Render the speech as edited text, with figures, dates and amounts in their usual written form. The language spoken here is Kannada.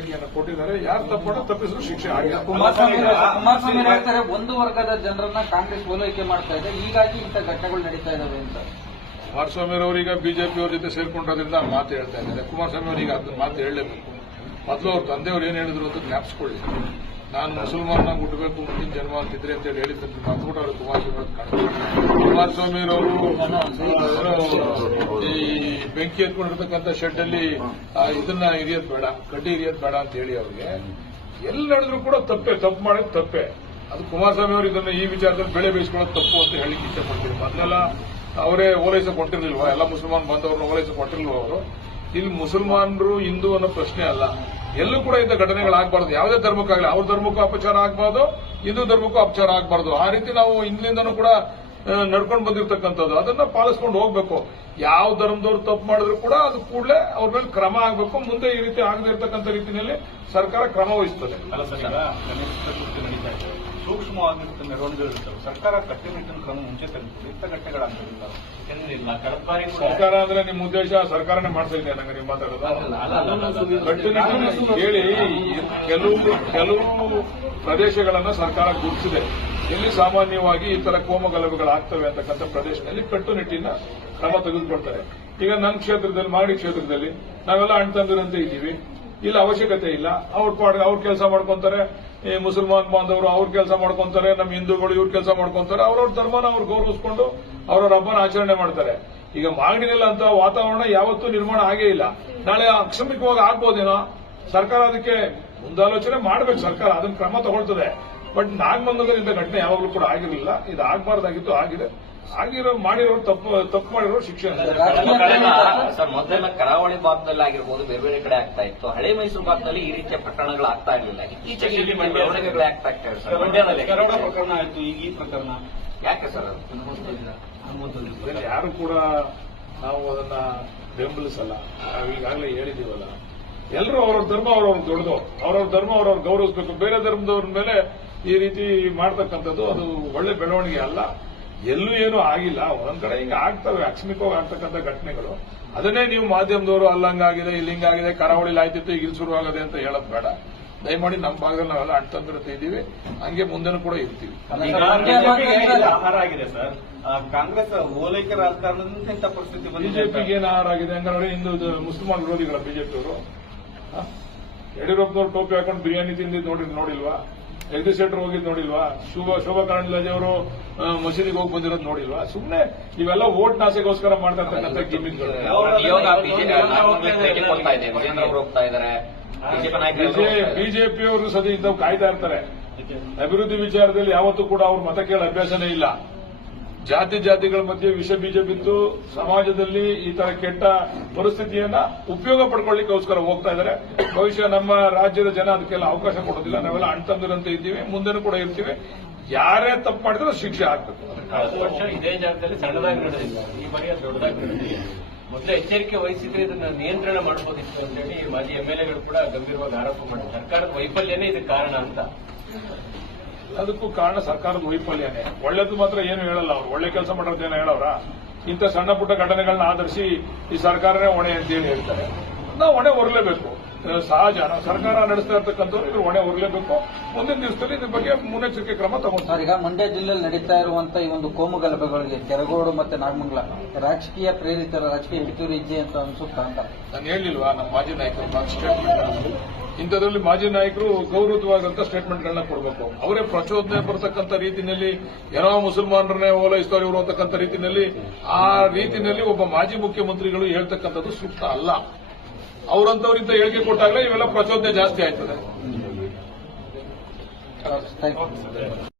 ಹೇಳಿಕೆಯನ್ನು ಕೊಟ್ಟಿದ್ದಾರೆ. ಯಾರು ತಪ್ಪನ್ನು ತಪ್ಪಿಸಿದ್ರು ಶಿಕ್ಷೆ ಆಗಿದೆ. ಕುಮಾರಸ್ವಾಮಿ ಹೇಳ್ತಾರೆ, ಒಂದು ವರ್ಗದ ಜನರನ್ನ ಕಾಂಗ್ರೆಸ್ ಓಲೈಕೆ ಮಾಡ್ತಾ ಇದೆ, ಹೀಗಾಗಿ ಇಂಥ ಘಟನೆಗಳು ನಡೀತಾ ಇದಾವೆ ಅಂತ. ಕುಮಾರಸ್ವಾಮಿ ಅವರೀಗ ಬಿಜೆಪಿಯವ್ರ ಜೊತೆ ಸೇರ್ಕೊಂಡಿರೋದ್ರಿಂದ ಮಾತು ಹೇಳ್ತಾ ಇದ್ದಾರೆ. ಕುಮಾರಸ್ವಾಮಿ ಅವರಿಗೆ ಅದನ್ನ ಮಾತು ಹೇಳಲೇಬೇಕು. ಮೊದಲು ಅವ್ರ ತಂದೆಯವರು ಏನ್ ಹೇಳಿದ್ರು ಅಂತ ಜ್ಞಾಪಿಸ್ಕೊಳ್ಳಿ. ನಾನು ಮುಸಲ್ಮಾನ ಹುಟ್ಟಬೇಕು ಮುಂದಿನ ಜನ್ಮ ಅಂತಿದ್ರೆ ಅಂತ ಹೇಳಿ ಹೇಳಿದಂತ ಮತ್ಬಿಟ್ಟು ಅವರು ಕುಮಾರಸ್ವಾಮಿ ಅವರು ಈ ಬೆಂಕಿ ಎತ್ಕೊಂಡಿರ್ತಕ್ಕಂಥ ಶೆಡ್ ಅಲ್ಲಿ ಇದನ್ನ ಹಿರಿಯೋದ್ ಬೇಡ, ಕಡ್ಡಿ ಹಿರಿಯೋದ್ ಬೇಡ ಅಂತ ಹೇಳಿ ಅವ್ರಿಗೆ ಎಲ್ಲಿ ನಡೆದ್ರು ಕೂಡ ತಪ್ಪು ಮಾಡೋದು ತಪ್ಪೆ. ಅದು ಕುಮಾರಸ್ವಾಮಿ ಅವರು ಇದನ್ನ ಈ ವಿಚಾರದಲ್ಲಿ ಬೆಳೆ ಬೇಯಿಸ್ಕೊಳ್ಳೋದು ತಪ್ಪು ಅಂತ ಹೇಳಿಕ್ಕೆ ಇಷ್ಟಪಡ್ತೀನಿ. ಮೊದಲೆಲ್ಲ ಅವರೇ ಓಲೈಸಕ್ಕೆ ಕೊಟ್ಟಿರ್ಲಿಲ್ವಾ? ಎಲ್ಲ ಮುಸಲ್ಮಾನ್ ಬಂದವ್ರನ್ನ ಓಲೈಸಕ್ಕೆ ಕೊಟ್ಟಿರ್ಲಿಲ್ವ ಅವರು? ಇಲ್ಲಿ ಮುಸಲ್ಮಾನರು ಹಿಂದೂ ಅನ್ನೋ ಪ್ರಶ್ನೆ ಅಲ್ಲ. ಎಲ್ಲೂ ಕೂಡ ಇಂಥ ಘಟನೆಗಳಾಗಬಾರ್ದು. ಯಾವುದೇ ಧರ್ಮಕ್ಕಾಗಲಿ, ಅವ್ರ ಧರ್ಮಕ್ಕೂ ಅಪಚಾರ ಆಗಬಾರ್ದು, ಹಿಂದೂ ಧರ್ಮಕ್ಕೂ ಅಪಚಾರ ಆಗಬಾರ್ದು. ಆ ರೀತಿ ನಾವು ಹಿಂದಿನಿಂದನೂ ಕೂಡ ನಡ್ಕೊಂಡು ಬಂದಿರತಕ್ಕಂಥದ್ದು. ಅದನ್ನ ಪಾಲಿಸ್ಕೊಂಡು ಹೋಗ್ಬೇಕು. ಯಾವ ಧರ್ಮದವ್ರು ತಪ್ಪು ಮಾಡಿದ್ರು ಕೂಡ ಅದು ಕೂಡಲೇ ಅವ್ರ ಮೇಲೆ ಕ್ರಮ ಆಗಬೇಕು. ಮುಂದೆ ಈ ರೀತಿ ಆಗದೇ ಇರತಕ್ಕಂಥ ರೀತಿಯಲ್ಲಿ ಸರ್ಕಾರ ಕ್ರಮ ವಹಿಸುತ್ತದೆ. ಸೂಕ್ಷ್ಮವಾಗಿರುತ್ತೆ ಮೆರವಣಿಗೆಗಳು. ಸರ್ಕಾರ ಕಟ್ಟುನಿಟ್ಟಿನ ಕ್ರಮ ಮುಂಚೆ ತೆಗೆದುಕೊಂಡು ಇಂಥ ಘಟನೆಗಳಾಗ್ತಿಲ್ಲ. ಸರ್ಕಾರ ಅಂದ್ರೆ ನಿಮ್ಮ ಉದ್ದೇಶ ಸರ್ಕಾರನೇ ಮಾಡ್ತಾ ಇದೆ ನಂಗೆ ನೀವು ಮಾತಾಡೋದು? ಕಟ್ಟುನಿಟ್ಟಿನ ಹೇಳಿ, ಕೆಲವು ಪ್ರದೇಶಗಳನ್ನ ಸರ್ಕಾರ ಗುರುತಿಸಿದೆ. ಎಲ್ಲಿ ಸಾಮಾನ್ಯವಾಗಿ ಈ ತರ ಕೋಮಗಲಭೆಗಳಾಗ್ತವೆ ಅಂತಕ್ಕಂಥ ಪ್ರದೇಶದಲ್ಲಿ ಕಟ್ಟುನಿಟ್ಟಿನ ಕ್ರಮ ತೆಗೆದುಕೊಳ್ತಾರೆ. ಈಗ ನನ್ನ ಕ್ಷೇತ್ರದಲ್ಲಿ, ಮಾಗಡಿ ಕ್ಷೇತ್ರದಲ್ಲಿ ನಾವೆಲ್ಲ ಅಣ್ಣ ತಂದಿರಂತೆ ಇದ್ದೀವಿ. ಇಲ್ಲಿ ಅವಶ್ಯಕತೆ ಇಲ್ಲ. ಅವ್ರ ಕೆಲಸ ಮಾಡ್ಕೊಂತಾರೆ. ಈ ಮುಸಲ್ಮಾನ್ ಬಾಂಧವರು ಅವ್ರ ಕೆಲಸ ಮಾಡ್ಕೊಂತಾರೆ, ನಮ್ಮ ಹಿಂದೂಗಳು ಇವ್ರ ಕೆಲಸ ಮಾಡ್ಕೊಂತಾರೆ. ಅವ್ರವ್ರ ಧರ್ಮನ ಅವ್ರು ಗೌರವಿಸ್ಕೊಂಡು ಅವ್ರವ್ರ ಹಬ್ಬನ ಆಚರಣೆ ಮಾಡ್ತಾರೆ. ಈಗ ಮಾಗಡಿನಲ್ಲಿ ಅಂತ ವಾತಾವರಣ ಯಾವತ್ತೂ ನಿರ್ಮಾಣ ಆಗೇ ಇಲ್ಲ. ನಾಳೆ ಆಕಸ್ಮಿಕವಾಗಿ ಆಗ್ಬೋದೇನೋ. ಸರ್ಕಾರ ಅದಕ್ಕೆ ಮುಂದಾಲೋಚನೆ ಮಾಡಬೇಕು. ಸರ್ಕಾರ ಅದನ್ನ ಕ್ರಮ ತಗೊಳ್ತದೆ. ಬಟ್ ನಾಗಮಂಗಲದಲ್ಲಿ ಇಂಥ ಘಟನೆ ಯಾವಾಗಲೂ ಕೂಡ ಆಗಿರಲಿಲ್ಲ. ಇದು ಆಗಬಾರ್ದಾಗಿತ್ತು, ಆಗಿದೆ. ಮಾಡಿರೋರು ತಪ್ಪು ಮಾಡಿರೋರು ಶಿಕ್ಷೆ. ಸರ್, ಮೊದಲೆಲ್ಲ ಕರಾವಳಿ ಭಾಗದಲ್ಲಿ ಆಗಿರ್ಬೋದು, ಬೇರೆ ಬೇರೆ ಕಡೆ ಆಗ್ತಾ ಇತ್ತು. ಹಳೆ ಮೈಸೂರು ಭಾಗದಲ್ಲಿ ಈ ರೀತಿಯ ಪ್ರಕರಣಗಳು ಆಗ್ತಾ ಇರಲಿಲ್ಲ. ಇತ್ತೀಚೆಗೆ ಇಲ್ಲಿ ಬೆಳವಣಿಗೆಗಳು ಆಗ್ತಾ ಇರ್ತವೆ ಸರ್. ಮಂಡ್ಯದಲ್ಲಿ ಪ್ರಕರಣ ಆಯ್ತು. ಈಗ ಈ ಪ್ರಕರಣ ಯಾಕೆ ಸರ್ ಅದು ಯಾರು ಕೂಡ ನಾವು ಅದನ್ನ ಬೆಂಬಲಿಸಲ್ಲ. ಈಗಾಗಲೇ ಹೇಳಿದೀವಲ್ಲ, ಎಲ್ಲರೂ ಅವ್ರವ್ರ ಧರ್ಮ ಅವ್ರವ್ರ ದೊಡ್ಡದು. ಅವ್ರವ್ರ ಧರ್ಮ ಅವ್ರವ್ರ ಗೌರವಿಸಬೇಕು. ಬೇರೆ ಧರ್ಮದವ್ರ ಮೇಲೆ ಈ ರೀತಿ ಮಾಡ್ತಕ್ಕಂಥದ್ದು ಅದು ಒಳ್ಳೆ ಬೆಳವಣಿಗೆ ಅಲ್ಲ. ಎಲ್ಲೂ ಏನೂ ಆಗಿಲ್ಲ. ಒಂದೊಂದ್ ಕಡೆ ಹಿಂಗೆ ಆಗ್ತವೆ, ಆಕಸ್ಮಿಕವಾಗಿ ಆಗ್ತಕ್ಕಂಥ ಘಟನೆಗಳು. ಅದನ್ನೇ ನೀವು ಮಾಧ್ಯಮದವರು ಅಲ್ಲಂಗಾಗಿದೆ, ಇಲ್ಲಿಂಗಾಗಿದೆ, ಕರಾವಳಿಲಿ ಆಯ್ತಿತ್ತು, ಈಗ ಶುರು ಆಗದೆ ಅಂತ ಹೇಳೋದು ಬೇಡ. ದಯಮಾಡಿ ನಮ್ಮ ಭಾಗದಲ್ಲಿ ನಾವೆಲ್ಲ ಅಣ್ತಂದಿರತೆ ಇದ್ದೀವಿ. ಹಂಗೆ ಮುಂದೆನೂ ಕೂಡ ಇರ್ತೀವಿ. ಆಹಾರ ಆಗಿದೆ ಸರ್. ಕಾಂಗ್ರೆಸ್ ಓಲೈಕೆ ರಾಜಕಾರಣದಿಂದ ಇಂಥ ಪರಿಸ್ಥಿತಿ ಬಿಜೆಪಿಗೆ ಏನು ಆಹಾರ ಆಗಿದೆ? ಹಂಗಾರೆ ಹಿಂದೂ ಮುಸಲ್ಮಾನ್ ವಿರೋಧಿಗಳ ಬಿಜೆಪಿಯವರು ಯಡಿಯೂರಪ್ಪನವರು ಟೋಪಿ ಹಾಕೊಂಡು ಬಿರಿಯಾನಿ ತಿಂದಿದ್ದು ನೋಡಿಲ್ವಾ? ಜಗದೀಶ್ ಶೆಟ್ಟರ್ ಹೋಗಿದ್ದು ನೋಡಿಲ್ವಾ? ಶೋಭಾ ಕರಂದ್ಲಾಜೆ ಅವರು ಮಸೀದಿಗೆ ಹೋಗಿ ಬಂದಿರೋದು ನೋಡಿಲ್ವಾ? ಸುಮ್ಮನೆ ಇವೆಲ್ಲ ವೋಟ್ ನಾಸೆಗೋಸ್ಕರ ಮಾಡ್ತಾ ಇರ್ತಕ್ಕಂಥ ಗಿಮಿಕ್ಗಳು. ಬಿಜೆಪಿಯವರು ಸದ್ಯ ಇಂಥವು ಕಾಯ್ತಾ ಇರ್ತಾರೆ. ಅಭಿವೃದ್ಧಿ ವಿಚಾರದಲ್ಲಿ ಯಾವತ್ತೂ ಕೂಡ ಅವ್ರ ಮತ ಕೇಳ ಅಭ್ಯಾಸನೇ ಇಲ್ಲ. ಜಾತಿಗಳ ಮಧ್ಯೆ ವಿಷ ಬೀಜ ಬಿದ್ದು ಸಮಾಜದಲ್ಲಿ ಈ ತರ ಕೆಟ್ಟ ಪರಿಸ್ಥಿತಿಯನ್ನ ಉಪಯೋಗ ಪಡ್ಕೊಳ್ಳಿಕ್ಕೋಸ್ಕರ ಹೋಗ್ತಾ ಇದ್ದಾರೆ. ಬಹುಶಃ ನಮ್ಮ ರಾಜ್ಯದ ಜನ ಅದಕ್ಕೆಲ್ಲ ಅವಕಾಶ ಕೊಡೋದಿಲ್ಲ. ನಾವೆಲ್ಲ ಅಣ್ತಂದಿರಂತೆ ಇದ್ದೀವಿ, ಮುಂದೆನೂ ಕೂಡ ಇರ್ತೀವಿ. ಯಾರೇ ತಪ್ಪು ಮಾಡಿದ್ರೆ ಶಿಕ್ಷೆ ಆಗ್ಬೇಕು. ಇದೇ ಜಾಗದಲ್ಲಿ ಸಣ್ಣದಾಗಿ ನಡೆದಿಲ್ಲ, ಈ ಬಾರಿ ದೊಡ್ಡದಾಗಿ ನಡೆದಿದೆ. ಮೊದಲು ಎಚ್ಚರಿಕೆ ವಹಿಸಿದ್ರೆ ಇದನ್ನ ನಿಯಂತ್ರಣ ಮಾಡಬಹುದಿತ್ತು ಅಂತೇಳಿ ಮಾಜಿ ಎಂಎಲ್ಎಗಳು ಕೂಡ ಗಂಭೀರವಾಗಿ ಆರೋಪ ಮಾಡಿದ್ದಾರೆ. ಸರ್ಕಾರದ ವೈಫಲ್ಯನೇ ಇದಕ್ಕೆ ಕಾರಣ ಅಂತ. ಅದಕ್ಕೂ ಕಾರಣ ಸರ್ಕಾರದ ವೈಫಲ್ಯನೇ. ಒಳ್ಳೇದು ಮಾತ್ರ ಏನು ಹೇಳಲ್ಲ ಅವರು. ಒಳ್ಳೆ ಕೆಲಸ ಮಾಡೋದೇನೋ ಹೇಳೋರ? ಇಂಥ ಸಣ್ಣ ಪುಟ್ಟ ಘಟನೆಗಳನ್ನ ಆಧರಿಸಿ ಈ ಸರ್ಕಾರನೇ ಹೊಣೆ ಅಂತೇಳಿ ಹೇಳ್ತಾರೆ. ನಾವು ಹೊಣೆ ಹೊರಲೇಬೇಕು. ಸಹಜ. ಸರ್ಕಾರ ನಡೆಸ್ತಾ ಇರ್ತಕ್ಕಂಥವ್ರು ಇದ್ರ ಹೊಣೆ ಹೊರಲೇಬೇಕು. ಮುಂದಿನ ದಿವಸದಲ್ಲಿ ಇದ್ರ ಬಗ್ಗೆ ಮುನ್ನೆಚ್ಚರಿಕೆ ಕ್ರಮ ತಗೊಂಡ್ತಾರೆ. ಈಗ ಮಂಡ್ಯ ಜಿಲ್ಲೆಯಲ್ಲಿ ನಡೀತಾ ಇರುವಂತಹ ಈ ಒಂದು ಕೋಮು ಗಲಭೆಗಳಿಗೆ ಕೆರಗೋಡು ಮತ್ತೆ ನಾಗಮಂಗಲ ರಾಜಕೀಯ ಪ್ರೇರಿತರ ರಾಜಕೀಯ ಪಿತೂರಿ ಇಜ್ಜೆ ಅಂತ ಅನ್ಸುತ್ತಾ ಅಂತ ನಾನು ಹೇಳಿಲ್ವಾ? ನಮ್ಮ ಮಾಜಿ ನಾಯಕರು ಸ್ಟೇಟ್ಮೆಂಟ್ ಇಂಥದ್ರಲ್ಲಿ ಮಾಜಿ ನಾಯಕರು ಗೌರವಯುತವಾದಂತಹ ಸ್ಟೇಟ್ಮೆಂಟ್ಗಳನ್ನ ಕೊಡಬೇಕು. ಅವರೇ ಪ್ರಚೋದನೆ ಬರತಕ್ಕಂಥ ರೀತಿಯಲ್ಲಿ ಏನೋ ಮುಸಲ್ಮಾನರನ್ನೇ ಓಲೈಸ್ತಾರೆ ಇವರು ಅಂತಕ್ಕಂಥ ರೀತಿಯಲ್ಲಿ ಆ ರೀತಿಯಲ್ಲಿ ಒಬ್ಬ ಮಾಜಿ ಮುಖ್ಯಮಂತ್ರಿಗಳು ಹೇಳ್ತಕ್ಕಂಥದ್ದು ಸೂಕ್ತ ಅಲ್ಲ. ಅವರಂತವರಿಂದ ಹೇಳಿಕೆ ಕೊಟ್ಟಾಗಲೇ ಇವೆಲ್ಲ ಪ್ರಚೋದನೆ ಜಾಸ್ತಿ ಆಯ್ತದೆ.